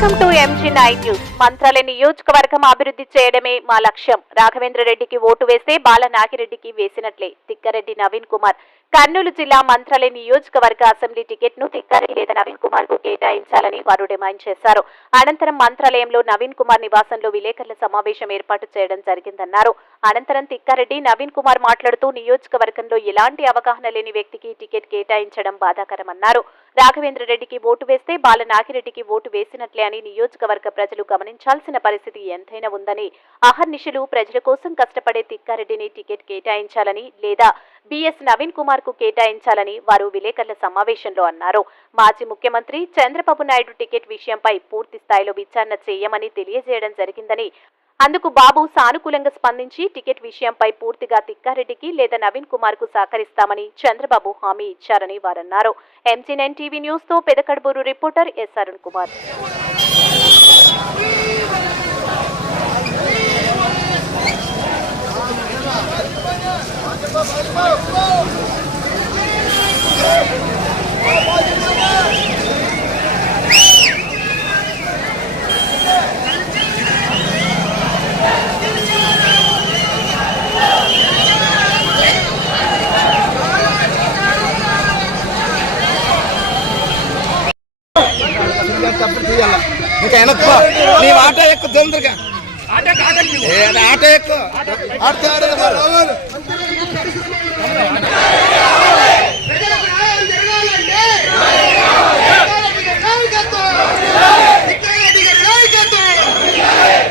Welcome to MG nine news. Mantralaya నియోజకవర్గం అభివృద్ధి చేయడమే మా లక్ష్యం. రాఘవేంద్ర రెడ్డికి ఓటు వేస్తే బాల నాగిరెడ్డికి వేసినట్లే. తిక్కారెడ్డి నవీన్ కుమార్. కర్నూలు జిల్లా మంత్రాలయ నియోజకవర్గ అసెంబ్లీ టికెట్ను తిక్కారెడ్డి లేదా నవీన్ కుమార్కు కేటాయించాలని వారు డిమాండ్ చేశారు. అనంతరం మంత్రాలయంలో నవీన్ కుమార్ నివాసంలో విలేకరుల సమావేశం ఏర్పాటు చేయడం జరిగిందన్నారు. అనంతరం తిక్కారెడ్డి నవీన్ కుమార్ మాట్లాడుతూ నియోజకవర్గంలో ఎలాంటి అవగాహన లేని వ్యక్తికి టికెట్ కేటాయించడం బాధాకరమన్నారు. రాఘవేంద్ర రెడ్డికి ఓటు వేస్తే బాల నాగిరెడ్డికి ఓటు వేసినట్లే అని నియోజకవర్గ ప్రజలు గమనించాల్సిన పరిస్థితి ఎంతైనా ఉందని అహర్నిశలు ప్రజల కోసం కష్టపడే తిక్కారెడ్డిని టికెట్ కేటాయించాలని లేదా బీఎస్ నవీన్ కుమార్కు కేటాయించాలని వారు విలేకరుల సమావేశంలో అన్నారు. మాజీ ముఖ్యమంత్రి చంద్రబాబు నాయుడు టికెట్ విషయంపై పూర్తి స్థాయిలో విచారణ చేయమని తెలియజేయడం జరిగిందని అందుకు బాబు సానుకూలంగా స్పందించి టికెట్ విషయంపై పూర్తిగా తిక్కారెడ్డికి లేదా నవీన్ కుమార్కు సహకరిస్తామని చంద్రబాబు హామీ ఇచ్చారని వారన్నారు. ఎంసీ నైన్ టీవీ న్యూస్తో పెదకడుబూరు రిపోర్టర్ ఎస్ అరుణ్ కుమార్. ఇంకా వెనక్కు నీ ఆటో ఎక్కు తొందరగా. ఆటో ఎక్కు. ఆటో రావాలి ప్రజలకు న్యాయం జరగాలంటే తిక్కారెడ్డి గారి నాయకత్వం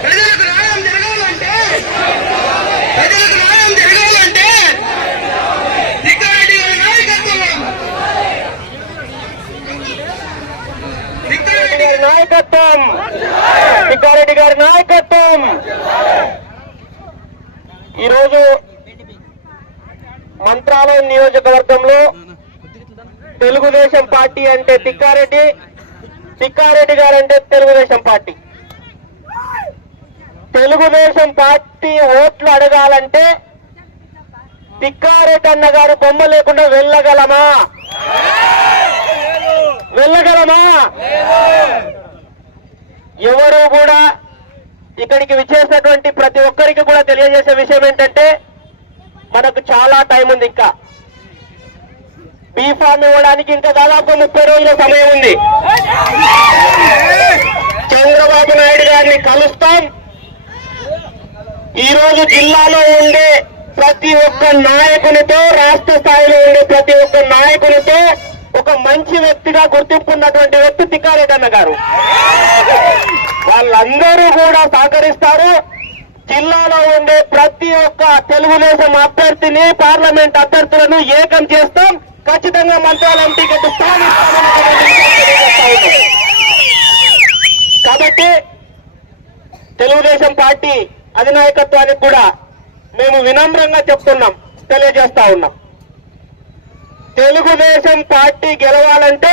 ప్రజలకు న్యాయం జరగాలంటే ప్రజలకు న్యాయం జరగాలంటే తిక్కారెడ్డి గారి నాయకత్వం తిక్కారెడ్డి గారి నాయకత్వం. సిద్ధారెడ్డి గారి నాయకత్వం. ఈరోజు మంత్రాలయం నియోజకవర్గంలో తెలుగుదేశం పార్టీ అంటే తిక్కారెడ్డి తిక్కారెడ్డి గారు అంటే తెలుగుదేశం పార్టీ. తెలుగుదేశం పార్టీ ఓట్లు అడగాలంటే తిక్కారెడ్డి అన్న గారు బొమ్మ లేకుండా వెళ్ళగలమా? వెళ్ళగలమా? ఎవరు కూడా ఇక్కడికి విచ్చేసినటువంటి ప్రతి ఒక్కరికి కూడా తెలియజేసే విషయం ఏంటంటే మనకు చాలా టైం ఉంది ఇంకా. బీఫామ్ ఇవ్వడానికి ఇంకా దాదాపు ముప్పై రోజుల సమయం ఉంది. చంద్రబాబు నాయుడు గారిని కలుస్తాం. ఈ రోజు జిల్లాలో ఉండే ప్రతి ఒక్క నాయకునితో రాష్ట్ర స్థాయిలో ఉండే ప్రతి ఒక్క నాయకునితో ఒక మంచి వ్యక్తిగా గుర్తింపున్నటువంటి వ్యక్తి తిక్కారెడ్డన్న గారు. వాళ్ళందరూ కూడా సహకరిస్తారు. జిల్లాలో ఉండే ప్రతి ఒక్క తెలుగుదేశం అభ్యర్థిని పార్లమెంట్ అభ్యర్థులను ఏకం చేస్తాం. ఖచ్చితంగా మంత్రాలయం టికెట్ స్థానిస్తామని కాబట్టి తెలుగుదేశం పార్టీ అధినాయకత్వానికి కూడా మేము వినమ్రంగా చెప్తున్నాం తెలియజేస్తా ఉన్నాం. తెలుగుదేశం పార్టీ గెలవాలంటే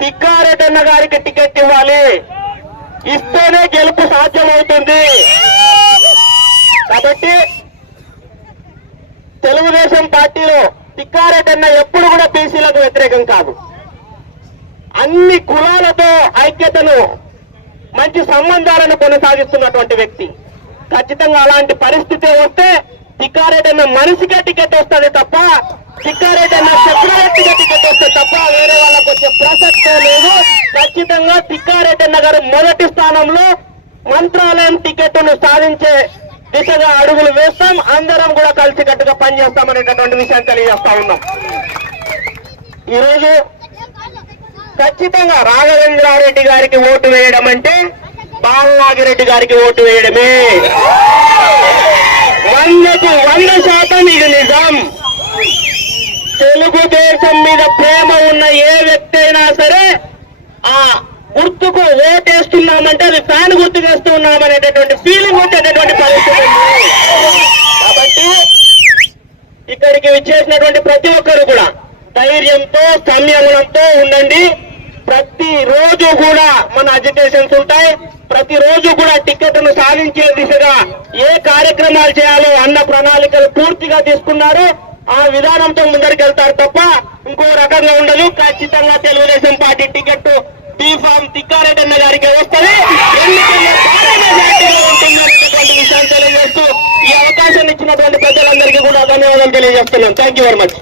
తిక్కారెడ్డన్న గారికి టికెట్ ఇవ్వాలి. ఇస్తేనే గెలుపు సాధ్యమవుతుంది. కాబట్టి తెలుగుదేశం పార్టీలో తిక్కారెడ్డన్న ఎప్పుడు కూడా బీసీలకు వ్యతిరేకం కాదు. అన్ని కులాలతో ఐక్యతను మంచి సంబంధాలను కొనసాగిస్తున్నటువంటి వ్యక్తి. ఖచ్చితంగా అలాంటి పరిస్థితి వస్తే తిక్కారెడ్డన్న మనిషికే టికెట్ వస్తుంది తప్ప తిక్కారెడ్డన్న చక్రవర్తిగా టికెట్ వస్తే తప్ప వేరే వాళ్ళకు వచ్చే ప్రసక్తే లేదు. ఖచ్చితంగా తిక్కారెడ్డన్న గారు మొదటి స్థానంలో మంత్రాలయం టికెట్ను సాధించే దిశగా అడుగులు వేస్తాం. అందరం కూడా కలిసికట్టుగా పనిచేస్తామనేటటువంటి విషయాన్ని తెలియజేస్తా ఉన్నాం. ఈరోజు ఖచ్చితంగా రాఘవేంద్రారెడ్డి గారికి ఓటు వేయడం అంటే బాలనాగిరెడ్డి గారికి ఓటు వేయడమే. వందకు వంద శాతం ఇది నిజం. తెలుగుదేశం మీద ప్రేమ ఉన్న ఏ వ్యక్తి అయినా సరే ఆ గుర్తుకు ఓటేస్తున్నామంటే అది ఫ్యాన్ గుర్తు వేస్తున్నామనేటటువంటి ఫీలింగ్ వచ్చేటటువంటి పరిస్థితి కాబట్టి ఇక్కడికి విచ్చేసినటువంటి ప్రతి ఒక్కరు కూడా ధైర్యంతో సంయమనంతో ఉండండి. ప్రతి రోజు కూడా మన అజిటేషన్స్ ఉంటాయి. ప్రతిరోజు కూడా టికెట్ను సాధించే దిశగా ఏ కార్యక్రమాలు చేయాలో అన్న ప్రణాళికలు పూర్తిగా తీసుకున్నారు. ఆ విధానంతో ముందరికి వెళ్తారు తప్ప ఇంకో రకంగా ఉండదు. ఖచ్చితంగా Telugu Desam party ticket B form form గారికి వస్తుంది. ఎన్నికల్లో విషయాన్ని తెలియజేస్తూ ఈ అవకాశం ఇచ్చినటువంటి ప్రజలందరికీ కూడా ధన్యవాదాలు తెలియజేస్తున్నాం. Thank you very much